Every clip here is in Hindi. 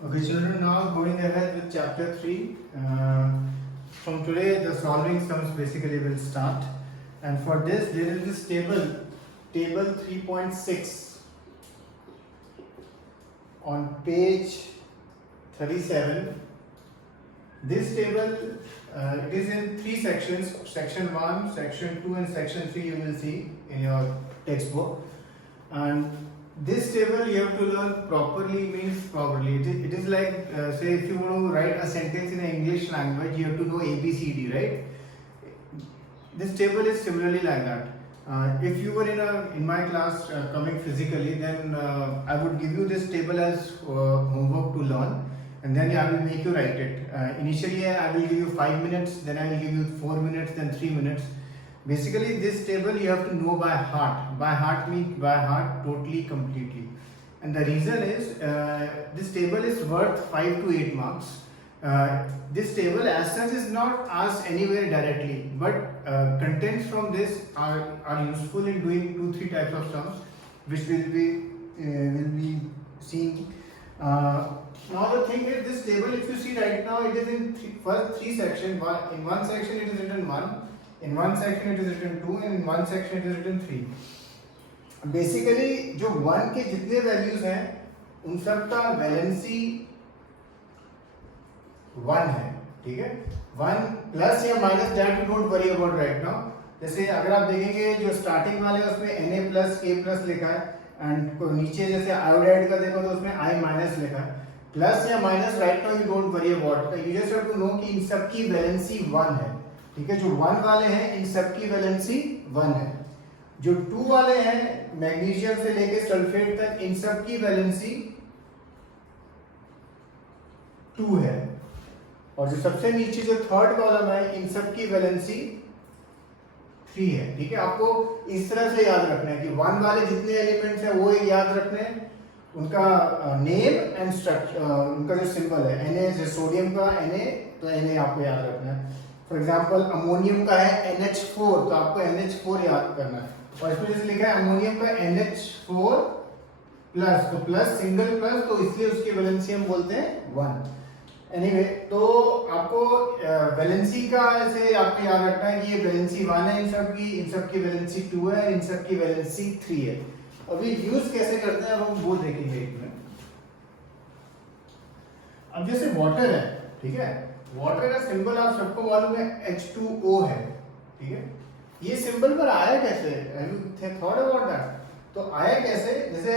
Okay, children, now going ahead with chapter 3. From today, the solving sums basically will start. And for this, there is this table 3.6 on page 37. This table, it is in 3 sections, section 1, section 2 and section 3 you will see in your textbook. And this table you have to learn properly, means properly. It is like, say if you want to write a sentence in English language, you have to know ABCD, right? This table is similarly like that. If you were in my class coming physically, then I would give you this table as homework to learn, and then I will make you write it. Initially I will give you 5 minutes, then I will give you 4 minutes, then 3 minutes. Basically this table you have to know by heart. By heart means by heart totally, completely. And the reason is this table is worth 5 to 8 marks. This table as such is not asked anywhere directly, but contents from this are useful in doing 2-3 types of sums, which will be seen. Now the thing is, this table, if you see right now, it is in first 3 sections. In one section it is written 1, in one section it is written 2, and in one section it is written 3. Basically जो 1 के जितने वैल्यूज हैं उन सब का वैलेंसी 1 है, ठीक है. 1 प्लस या minus that you don't worry about right now. जैसे अगर आप देखेंगे जो स्टार्टिंग वाले उसमें Na प्लस K प्लस लिखा है, एंड नीचे जैसे आयोडाइड का देखो तो उसमें I माइनस लिखा है. प्लस या minus right now you don't worry about, you just have to know कि इन सब की वैलेंसी 1 है, ठीक है. जो 1 वाले हैं इन सब की वैलेंसी 1 है. जो 2 वाले हैं मैग्नीशियम से लेके सल्फेट तक, इन सब की वैलेंसी 2 है. और जो सबसे नीचे जो थर्ड कॉलम है इन सब की वैलेंसी 3 है, ठीक है. आपको इस तरह से याद रखना है कि 1 वाले जितने एलिमेंट्स हैं वो याद रखने हैं, उनका नेम एंड स्ट्रक्चर, उनका जो सिंबल है Na, जो सोडियम का Na, तो Na आपको याद रखना है. फॉर एग्जांपल अमोनियम का है NH4, तो आपको NH4 याद करना है. और इसमें जैसे लिखा है अमोनियम का NH4 प्लस, तो प्लस सिंगल प्लस, तो इसलिए उसकी वैलेंसी हम बोलते हैं 1. एनीवे, तो आपको वैलेंसी का ऐसे आपको याद रखना है कि ये वैलेंसी 1 है इन सब की वैलेंसी 2 है, इन सब की वैलेंसी 3 है. अभी यूज कैसे करते हैं अब हम वो देखेंगे एक मिनट. अब जैसे वाटर है, ठीक है, वाटर का सिंबल आप सबको मालूम है H2O है, ठीक है. ये सिंबल पर आया कैसे, थॉट अबाउट दैट. तो आया कैसे, जैसे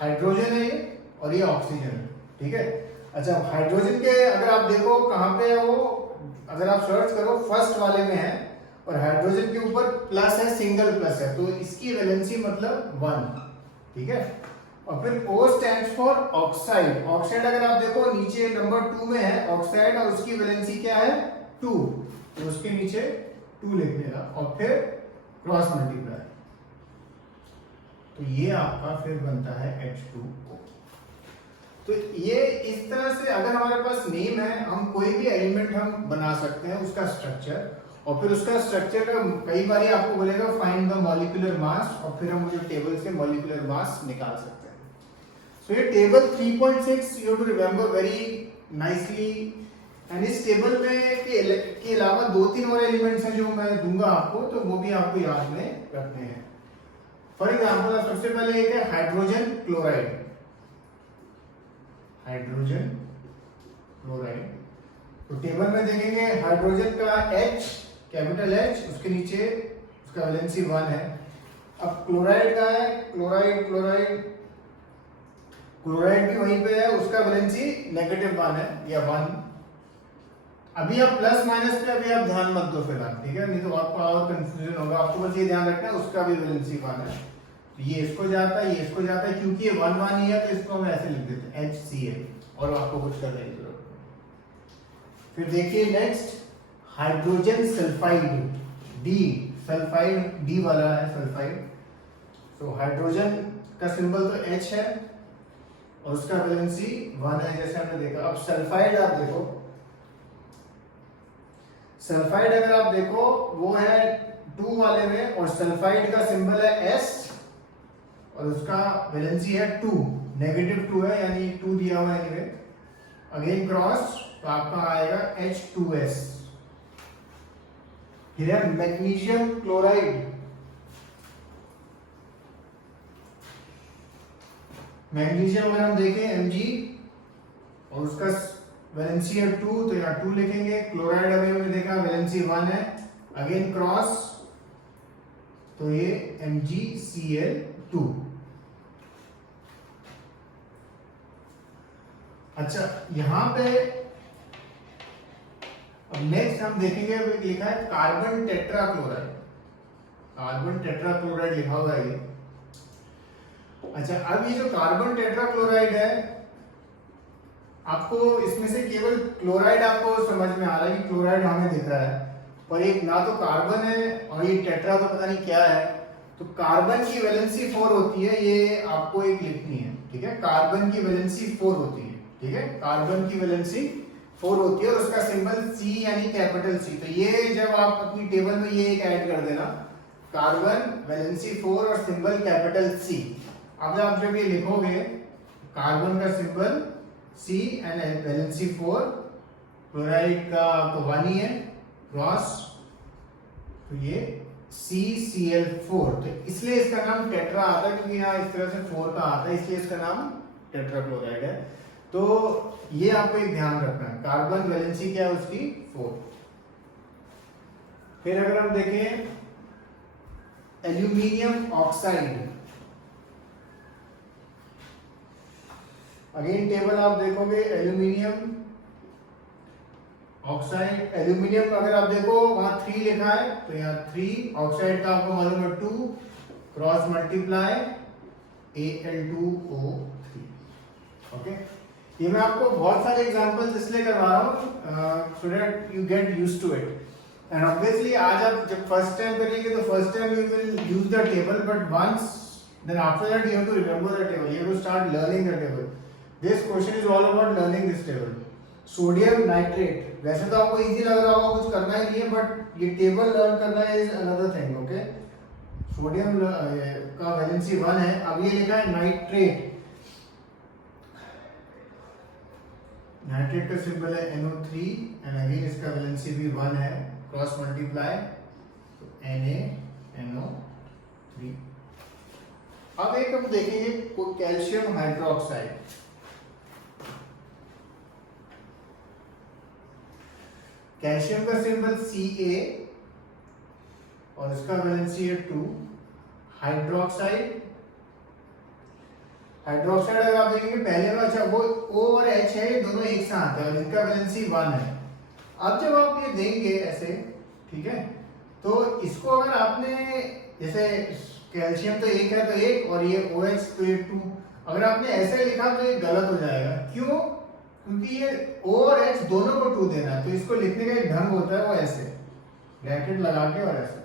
हाइड्रोजन है ये और ये ऑक्सीजन है, ठीक है. अच्छा, हाइड्रोजन के अगर आप देखो कहाँ पे है वो, अगर आप सर्च करो फर्स्ट वाले में है, और हाइड्रोजन के ऊपर प्लस है, सिंगल प्लस है, तो इसकी वैलेंसी मतलब 1, ठीक है. और फिर O stands for oxide. Oxide अगर आप देखो नीचे नंबर 2 में है ऑक्साइड, और उसकी वैलेंसी क्या है 2, तो उसके नीचे 2 लिख देना और फिर क्रॉस मल्टीप्लाई, तो ये आपका फिर बनता है H2O. तो ये इस तरह से अगर हमारे पास नेम है, हम कोई भी एलिमेंट हम बना सकते हैं उसका स्ट्रक्चर, और फिर उसका स्ट्रक्चर का कई बार आपको बोलेगा फाइंड द मॉलिक्यूलर मास, और फिर हम जो टेबल से मॉलिक्यूलर मास निकाल सकते हैं. सो ये table 3.6 you have to remember very nicely. And इस टेबल में के अलावा 2-3 और एलिमेंट्स हैं जो मैं दूंगा आपको, तो वो भी आपको याद में रखने हैं. फॉर एग्जांपल सबसे पहले एक है हाइड्रोजन क्लोराइड. हाइड्रोजन क्लोराइड, तो टेबल में देखेंगे हाइड्रोजन का H, कैपिटल H, उसके नीचे उसका वैलेंसी 1 है. अब क्लोराइड का है क्लोराइड भी वहीं पे है, उसका वैलेंसी -1 है या 1. अभी आप प्लस माइनस पे अभी आप ध्यान मत दो फिलहाल, ठीक है, नहीं तो आपको और कंफ्यूजन होगा. आपको बस ये ध्यान रखना है उसका भी वैलेंसी 1 है. ये इसको जाता है, ये इसको जाता है, क्योंकि ये 1 ही है तो इसको हम ऐसे लिख देते हैं HCl, और आपको कुछ करने की जरूरत नहीं. फिर देखिए next hydrogen sulphide, D sulphide, D वाला है सल्फाइड. तो हाइड्रोजन का सिंबल तो H है और उसका वैलेंसी 1 है, जैसे हमने देखा. अब सल्फाइड आप देखो, सल्फाइड अगर आप देखो वो है 2 वाले में, और सल्फाइड का सिंबल है S, और उसका वैलेंसी है 2, -2 है, यानी 2 दिया हुआ है एनीवे. अगेन क्रॉस, तो आपका आएगा H2S। फिर है मैग्नीशियम क्लोराइड। मैग्नीशियम अगर हम देखें Mg और उसका वैलेंसी है 2, तो यहाँ 2 लिखेंगे। क्लोराइड अभी हमने देखा वैलेंसी 1 है, अगेन क्रॉस, तो ये MgCl2। अच्छा, यहां पे अब नेक्स्ट हम देखेंगे, लिखा है कार्बन टेट्राक्लोराइड। कार्बन टेट्राक्लोराइड लिखा हुआ है ये। अच्छा, अब ये जो कार्बन टेट्राक्लोराइड है, आपको इसमें से केवल क्लोराइड आपको समझ में आ रहा है कि क्लोराइड हमें दिख रहा है, पर एक ना तो कार्बन है और ये टेट्रा तो पता नहीं क्या है। तो कार्बन की वैलेंसी 4 होती है, ये आपको एक लिखनी है, ठीक है। कार्बन की वैलेंसी 4 होती है, ठीक है। कार्बन की वैलेंसी 4 होती है और उसका सिंबल C यानी कैपिटल C। तो ये जब आप अपनी टेबल में ये एक ऐड कर देना, कार्बन वैलेंसी 4 और सिंबल कैपिटल C। अब आप जब ये लिखोगे, कार्बन का symbol C and valency 4, chloride का तो 1 ही है, क्रॉस, तो ये CCl4। तो इसलिए इसका नाम टेट्रा आता है, क्योंकि यहाँ इस तरह से 4 का आता है, इसलिए इसका नाम टेट्राक्लोराइड है। तो ये आपको एक ध्यान रखना है, कार्बन वैलेंसी क्या है उसकी 4। फिर अगर हम देखें एल्यूमिनियम ऑक्साइड, अगेन टेबल आप देखोगे, एल्यूमिनियम ऑक्साइड, एल्यूमिनियम अगर आप देखो वहां 3 लिखा है, तो यहाँ 3, ऑक्साइड का आपको मालूम है 2, क्रॉस मल्टीप्लाई Al2O3। ओके, ये मैं आपको बहुत सारे एग्जांपल्स इसलिए करवा रहा हूँ so that you get used to it. And obviously आज आप जब फर्स्ट टाइम करेंगे तो first time you will use the table, but once then after that you have to remember the table, you have to start learning the table. This question is all about learning this table. Sodium nitrate, वैसे तो आपको इजी लग रहा होगा, कुछ करना ही नहीं है, बट ये टेबल लर्न करना is another thing. Okay, sodium का वैलेंसी 1 है, अब ये लिखा है नाइट्रेट। नाइट्रेट का सिंबल है NO3 एंड अगेन इसका वैलेंसी भी 1 है, क्रॉस मल्टीप्लाई, तो NaNO3। अब एक हम देखेंगे कैल्शियम हाइड्रोक्साइड। कैल्शियम का सिंबल Ca और इसका वैलेंसी है 2। हाइड्रोक्साइड, हाइड्रोक्साइड अगर आप देखेंगे पहले में, अच्छा वो O और H है, ये दोनों एक साथ है और इनका वैलेंसी 1 है। अब जब आप ये देंगे ऐसे, ठीक है, तो इसको अगर आपने जैसे कैल्शियम तो एक है तो एक, और ये OH तो ये 2, अगर आपने ऐसे लिखा तो ये गलत हो जाएगा। क्यों? क्योंकि ये O और H दोनों को 2 देना है, तो इसको लिखने का एक ढंग होता है, वो ऐसे ब्रैकेट लगा के और ऐसे,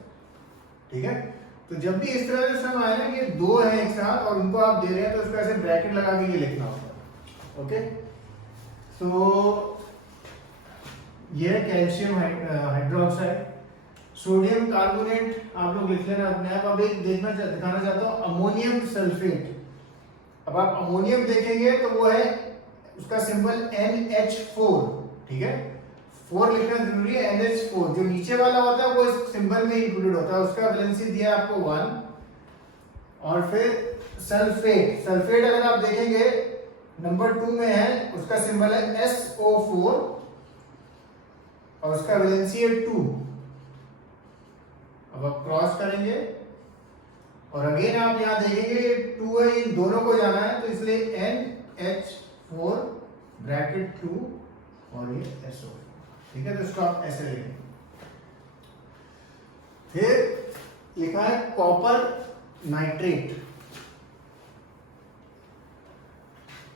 ठीक है। तो जब भी इस तरह से सम आए ना कि 2 है एक साथ और उनको आप दे रहे हैं, तो उसको ऐसे ब्रैकेट लगा के ये लिखना होता है। ओके, तो ये है कैल्शियम हाइड्रोक्साइड। सोडियम कार्बोनेट आप लोग लिख लेना अपने आप। अब एक दिखाना चाहता हूँ अमोनियम सल्फेट। अब आप अमोनियम देखेंगे तो वो है, उसका सिंबल NH4, ठीक है, 4 लिखना जरूरी है। NH4 जो नीचे वाला होता है वो इस सिंबल में इंक्लूडेड होता है, उसका वैलेंसी दिया आपको 1। और फिर सल्फेट, सल्फेट अगर आप देखेंगे नंबर 2 में है, उसका सिंबल है SO4 और उसका वैलेंसी है 2। अब आप क्रॉस करेंगे और अगेन आप यहां देखेंगे 2 है, इन दोनों को जाना है, तो इसलिए NH4 ब्रैकेट 2 और ये SO, ठीक है। तो इसको आप ऐसे लिखें। फिर लिखा है कॉपर नाइट्रेट।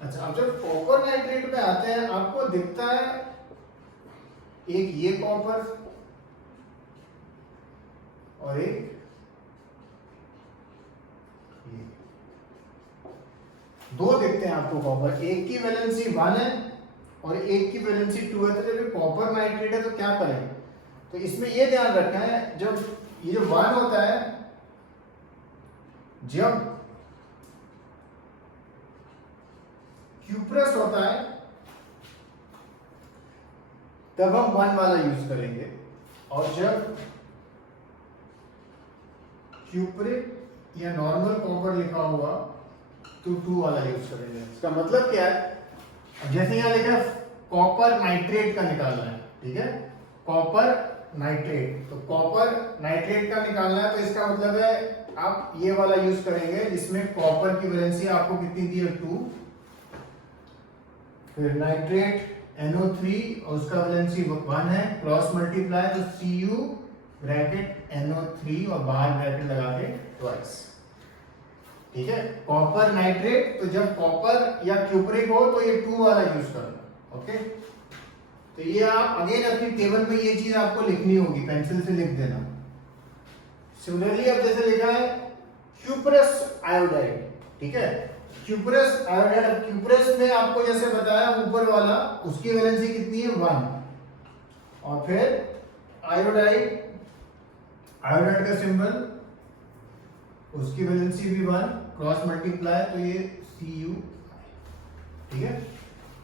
अच्छा, अब जब कॉपर नाइट्रेट पे आते हैं, आपको दिखता है एक ये कॉपर और एक ये, 2 दिखते हैं आपको कॉपर। एक की वैलेंसी 1 है और एक की वैलेंसी 2 है। तो जब ये कॉपर नाइट्रेट है तो क्या करें? तो इसमें ये ध्यान रखना है, जब ये जो 1 होता है, जब क्यूप्रस होता है तब हम 1 वाला यूज करेंगे, और जब क्यूप्रिक या नॉर्मल कॉपर लिखा हुआ तो 2 वाला यूज करेंगे। इसका मतलब क्या है, जैसे यहाँ लिखा है कॉपर नाइट्रेट का निकालना है, ठीक है, कॉपर नाइट्रेट, तो कॉपर नाइट्रेट का निकालना है, तो इसका मतलब है आप ये वाला यूज करेंगे जिसमें कॉपर की वैलेंसी आपको कितनी दी है 2, फिर नाइट्रेट NO3 और उसका वैलेंसी 1 है, क्रॉस मल्टीप्लाई तो Cu ब्रैकेट NO3 और बाहर ब्रैकेट लगा के ट्वाइस, ठीक है, कॉपर नाइट्रेट। तो जब कॉपर या क्यूप्रिक हो तो ये 2 वाला यूज करना, ओके। तो ये आप अगेन अपनी टेबल में ये चीज आपको लिखनी होगी, पेंसिल से लिख देना। सिमिलरली अब जैसे लिखा है क्यूप्रस आयोडाइड, ठीक है, क्यूप्रस आयोडाइड, क्यूप्रस में आपको जैसे बताया ऊपर वाला उसकी वैलेंसी कितनी है 1, और फिर आयोडाइड, आयोडाइड का सिंबल उसकी वैलेंसी भी 1, क्रॉस मल्टीप्लाई तो ये Cu, ठीक है।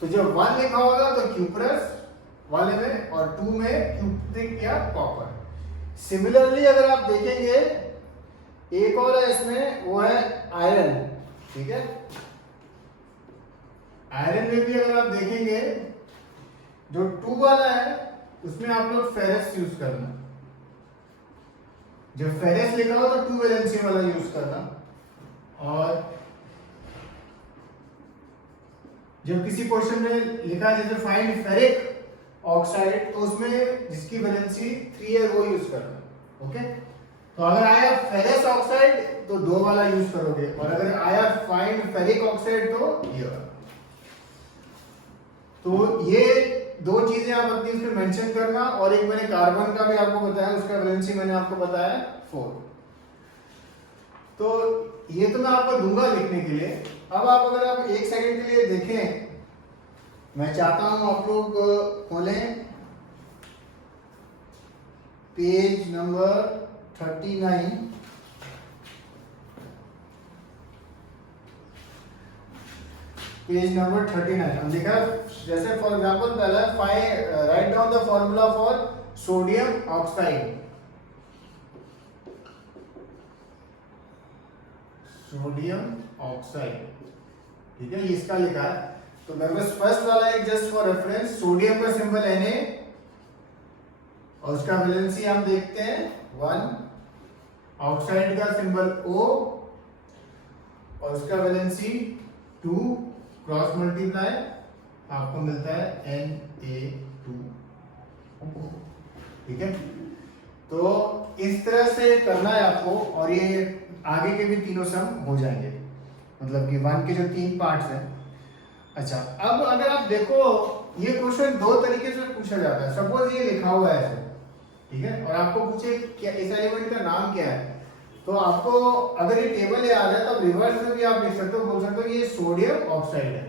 तो जब 1 लिखा होगा तो क्यूप्रस वाले में और 2 में क्यूप्रिक या कॉपर। सिमिलरली अगर आप देखेंगे एक और है इसमें, वो है आयरन, ठीक है, आयरन में भी अगर आप देखेंगे जो 2 वाला है उसमें आप लोग फेरस यूज करना, जब फेरस लिखा हो तो 2 वैलेंसी वाला यूज करना, और जब किसी क्वेश्चन में लिखा है जैसे फाइंड फेरिक ऑक्साइड तो उसमें जिसकी वैलेंसी 3 है वो यूज करना, ओके। तो अगर आया फेरस ऑक्साइड तो 2 वाला यूज करोगे, और अगर आया फाइंड फेरिक ऑक्साइड तो ये वाला। तो ये 2 चीजें आप अपनी इसमें मेंशन करना, और एक मैंने कार्बन का भी आपको बताया, उसका वैलेंसी मैंने आपको बताया 4। तो ये तो मैं आपको दूंगा लिखने के लिए। अब आप अगर आप 1 सेकंड के लिए देखें, मैं चाहता हूं आप लोग खोलें पेज नंबर 39, पेज नंबर 39। हम लिखा जैसे फॉर एग्जांपल पहला write down the formula for sodium oxide, sodium oxide, ठीक है, ये इसका लिखा है। तो मेरे पास फर्स्ट वाला एक जस्ट फॉर रेफरेंस, सोडियम का सिंबल Na और उसका वैलेंसी हम देखते हैं 1, ऑक्साइड का सिंबल O और उसका वैलेंसी 2, क्रॉस मल्टीप्लाई आपको मिलता है Na2, ठीक है। तो इस तरह से करना है आपको, और ये आगे के भी तीनों सम हो जाएंगे, मतलब कि 1 के जो 3 पार्ट्स हैं। अच्छा, अब अगर आप देखो ये क्वेश्चन 2 तरीके से पूछा जाता है। सपोज ये लिखा हुआ है ऐसे, ठीक है, और आपको पूछे क्या इस एलिमेंट का नाम क्या है, तो आपको अगर ये टेबल याद है तो आप रिवर्स में भी आप लिख सकते हो, बोल सकते हो ये सोडियम ऑक्साइड है।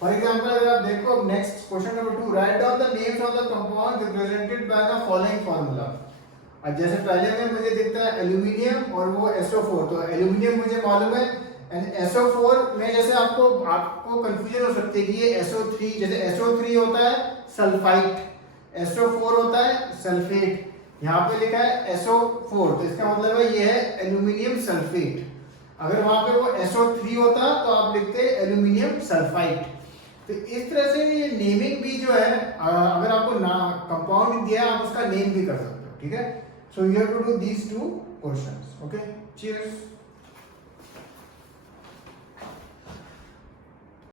फॉर एग्जांपल अगर आप देखो next question number 2, write down the names of the compound represented by the following formula. अब जैसे पहले में मुझे दिखता है एल्यूमिनियम और वो SO4, तो एल्यूमिनियम मुझे मालूम है, एंड SO4 में जैसे आपको कंफ्यूजन हो सकती है कि ये SO3, जैसे SO3 होता है सल्फाइट, SO4 होता है सल्फेट, यहाँ पे लिखा है SO4 तो इसका मतलब है ये है एल्यूमिनियम सल्फेट। अगर वहां पे वो SO3 होता तो आप लिखते एल्यूमिनियम सल्फाइड। तो इस तरह से ये नेमिंग भी जो है, अगर आपको कंपाउंड दिया आप उसका नेम भी कर सकते हो, ठीक है। So you have to do these 2 questions, okay. Cheers.